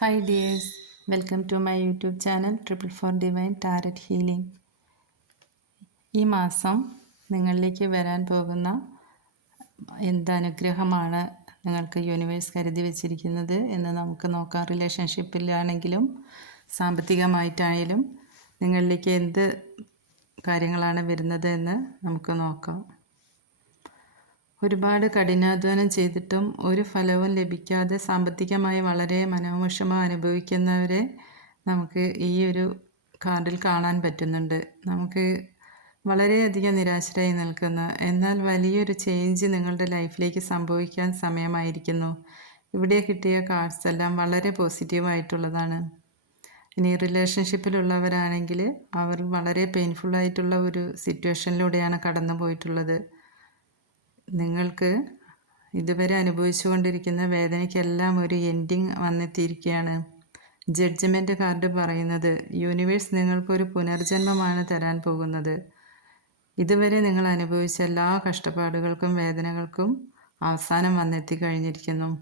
Hi dears welcome to my YouTube channel triple four divine tarot healing ഈ മാസം നിങ്ങളിലേക്ക് വരാൻ പോകുന്ന എന്ത് അനുഗ്രഹമാണ് നിങ്ങൾക്ക് യൂണിവേഴ്സ് കരുതി വച്ചിരിക്കുന്നത് എന്ന് നമുക്ക് നോക്കാം. റിലേഷൻഷിപ്പിലാണെങ്കിലും സാമ്പത്തികമായിട്ടായാലും നിങ്ങളിലേക്ക് എന്ത് കാര്യങ്ങളാണ് വരുന്നത് എന്ന് നമുക്ക് നോക്കാം. ഒരുപാട് കഠിനാധ്വാനം ചെയ്തിട്ടും ഒരു ഫലവും ലഭിക്കാതെ സാമ്പത്തികമായി വളരെ മനോവിഷമം അനുഭവിക്കുന്നവരെ നമുക്ക് ഈ ഒരു കാർഡിൽ കാണാൻ പറ്റുന്നുണ്ട്. നമുക്ക് വളരെയധികം നിരാശരായി നിൽക്കുന്ന. എന്നാൽ വലിയൊരു ചേഞ്ച് നിങ്ങളുടെ ലൈഫിലേക്ക് സംഭവിക്കാൻ സമയമായിരിക്കുന്നു. ഇവിടെ കിട്ടിയ കാർഡ്സ് എല്ലാം വളരെ പോസിറ്റീവായിട്ടുള്ളതാണ് ഇനി റിലേഷൻഷിപ്പിലുള്ളവരാണെങ്കിൽ അവർ വളരെ പെയിൻഫുള്ളായിട്ടുള്ള ഒരു സിറ്റുവേഷനിലൂടെയാണ് കടന്നു പോയിട്ടുള്ളത് നിങ്ങൾക്ക് ഇതുവരെ അനുഭവിച്ചുകൊണ്ടിരിക്കുന്ന വേദനയ്ക്കെല്ലാം ഒരു എൻഡിങ് വന്നെത്തിയിരിക്കുകയാണ്. ജഡ്ജ്മെന്റ് കാർഡ് പറയുന്നത് യൂണിവേഴ്സ് നിങ്ങൾക്കൊരു പുനർജന്മമാണ് തരാൻ പോകുന്നത്. ഇതുവരെ നിങ്ങൾ അനുഭവിച്ച എല്ലാ കഷ്ടപ്പാടുകൾക്കും വേദനകൾക്കും അവസാനം വന്നെത്തി കഴിഞ്ഞിരിക്കുന്നു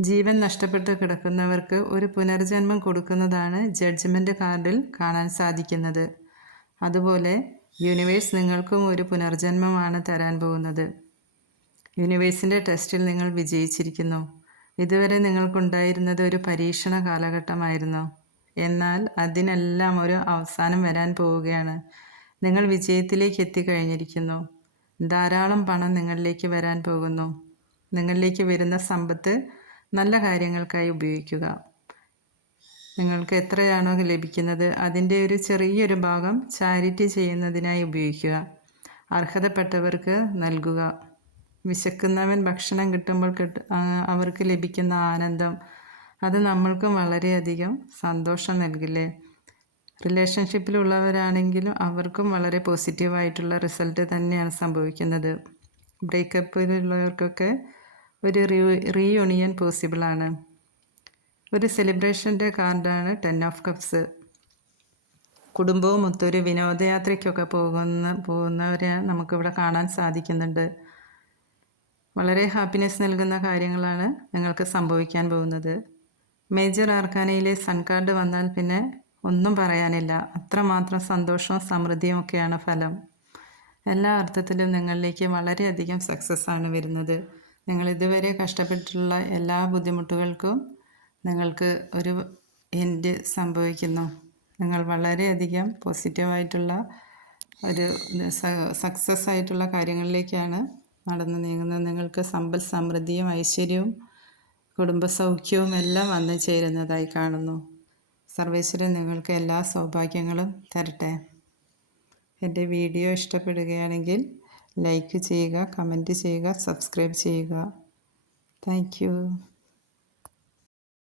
ജീവൻ നഷ്ടപ്പെട്ട് കിടക്കുന്നവർക്ക് ഒരു പുനർജന്മം കൊടുക്കുന്നതാണ് ജഡ്ജ്മെന്റ് കാർഡിൽ കാണാൻ സാധിക്കുന്നത്. അതുപോലെ യൂണിവേഴ്സ് നിങ്ങൾക്കും ഒരു പുനർജന്മമാണ് തരാൻ പോകുന്നത്. യൂണിവേഴ്സിന്റെ ടെസ്റ്റിൽ നിങ്ങൾ വിജയിച്ചിരിക്കുന്നു. ഇതുവരെ നിങ്ങൾക്കുണ്ടായിരുന്നത് ഒരു പരീക്ഷണ കാലഘട്ടമായിരുന്നു. എന്നാൽ അതിനെല്ലാം ഒരു അവസാനം വരാൻ പോവുകയാണ്. നിങ്ങൾ വിജയത്തിലേക്ക് എത്തിക്കഴിഞ്ഞിരിക്കുന്നു. ധാരാളം പണം നിങ്ങളിലേക്ക് വരാൻ പോകുന്നു. നിങ്ങളിലേക്ക് വരുന്ന സമ്പത്ത് നല്ല കാര്യങ്ങൾക്കായി ഉപയോഗിക്കുക. നിങ്ങൾക്ക് എത്രയാണോ ലഭിക്കുന്നത് അതിന്റെ ഒരു ചെറിയൊരു ഭാഗം ചാരിറ്റി ചെയ്യുന്നതിനായി ഉപയോഗിക്കുക. അർഹതപ്പെട്ടവർക്ക് നൽകുക. വിശക്കുന്നവൻ ഭക്ഷണം കിട്ടുമ്പോൾ കിട്ട അവർക്ക് ലഭിക്കുന്ന ആനന്ദം. അത് നമ്മൾക്കും വളരെയധികം സന്തോഷം നൽകില്ലേ? റിലേഷൻഷിപ്പിലുള്ളവരാണെങ്കിലും അവർക്കും വളരെ പോസിറ്റീവായിട്ടുള്ള റിസൾട്ട് തന്നെയാണ് സംഭവിക്കുന്നത്. ബ്രേക്കപ്പിലുള്ളവർക്കൊക്കെ ഒരു റീ റീയൂണിയൻ പോസിബിളാണ്. ഒരു സെലിബ്രേഷന്റെ കാർഡാണ് ടെൻ ഓഫ് കപ്സ്. കുടുംബവും ഒത്തൊരു വിനോദയാത്രയ്ക്കൊക്കെ പോകുന്ന പോകുന്നവരെ നമുക്കിവിടെ കാണാൻ സാധിക്കുന്നുണ്ട്. വളരെ ഹാപ്പിനെസ് നൽകുന്ന കാര്യങ്ങളാണ് നിങ്ങൾക്ക് സംഭവിക്കാൻ പോകുന്നത്. മേജർ ആർക്കാനയിലെ സൺ കാർഡ് വന്നാൽ പിന്നെ ഒന്നും പറയാനില്ല. അത്രമാത്രം സന്തോഷവും സമൃദ്ധിയും ഒക്കെയാണ് ഫലം. എല്ലാ അർത്ഥത്തിലും നിങ്ങളിലേക്ക് വളരെയധികം സക്സസ് ആണ് വരുന്നത്. നിങ്ങൾ ഇതുവരെ കഷ്ടപ്പെട്ടിട്ടുള്ള എല്ലാ ബുദ്ധിമുട്ടുകൾക്കും നിങ്ങൾക്ക് ഒരു എൻഡ് സംഭവിക്കുന്നു. നിങ്ങൾ വളരെയധികം പോസിറ്റീവായിട്ടുള്ള ഒരു സക്സസ് ആയിട്ടുള്ള കാര്യങ്ങളിലേക്കാണ് നടന്നു നീങ്ങുന്നത് നിങ്ങൾക്ക് സമ്പൽ സമൃദ്ധിയും ഐശ്വര്യവും കുടുംബസൗഖ്യവും എല്ലാം വന്നു ചേരുന്നതായി കാണുന്നു. സർവേശ്വരൻ നിങ്ങൾക്ക് എല്ലാ സൗഭാഗ്യങ്ങളും തരട്ടെ. എന്റെ വീഡിയോ ഇഷ്ടപ്പെടുകയാണെങ്കിൽ ലൈക്ക് ചെയ്യുക കമന്റ് ചെയ്യുക സബ്സ്ക്രൈബ് ചെയ്യുക. താങ്ക്